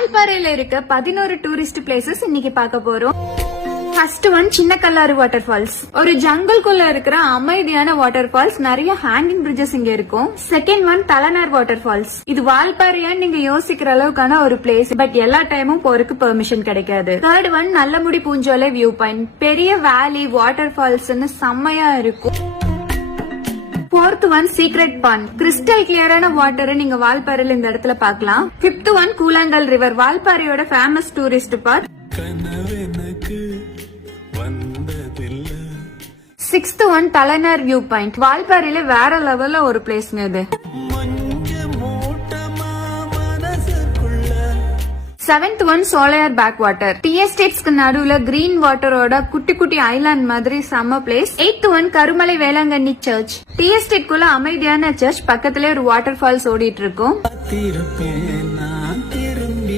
வால்பாறையில இருக்க 11 tourist places இன்னைக்கு பார்க்க போறோம். ஃபர்ஸ்ட் ஒன் சின்ன கல்லாறு வாட்டர் ஃபால்ஸ். ஒரு ஜங்கிள்குள்ள இருக்கிற அமைதியான வாட்டர் ஃபால்ஸ். நிறைய ஹேங்கிங் பிரிட்ஜஸ் இங்க இருக்கும். Second one Thalanar waterfalls. இது வால்பாறையா நீங்க யோசிக்கிற அளவுக்கான ஒரு பிளேஸ். பட் எல்லா டைமும் போறதுக்கு பெர்மிஷன் கிடைக்காது. Third one Nallamudi Poonjolai view point. பெரிய வேலி வாட்டர் ஃபால்ஸ்னு செம்மையா இருக்கும். Fourth one secret pond. Crystal கிளியரான வாட்டர் நீங்க வால்பாறையில இந்த இடத்துல பார்க்கலாம். Fifth one Koozhangal river. வால்பாறையோட famous tourist spot. Sixth one Thalanar view point. வால்பாறையில வேற லெவல்ல ஒரு பிளேஸ்ங்க இது. Seventh one Sholayar backwater. Tea எஸ்டேட்ஸ்க்கு நடுவுல கிரீன் வாட்டரோட குட்டி குட்டி ஐலாண்ட் மாதிரி செம்ம place. Eighth one Karumalai Velankanni church. Tea எஸ்டேட்குள்ள அமைதியான சர்ச், பக்கத்துல ஒரு வாட்டர் ஃபால்ஸ் ஓடிட்டு இருக்கும்.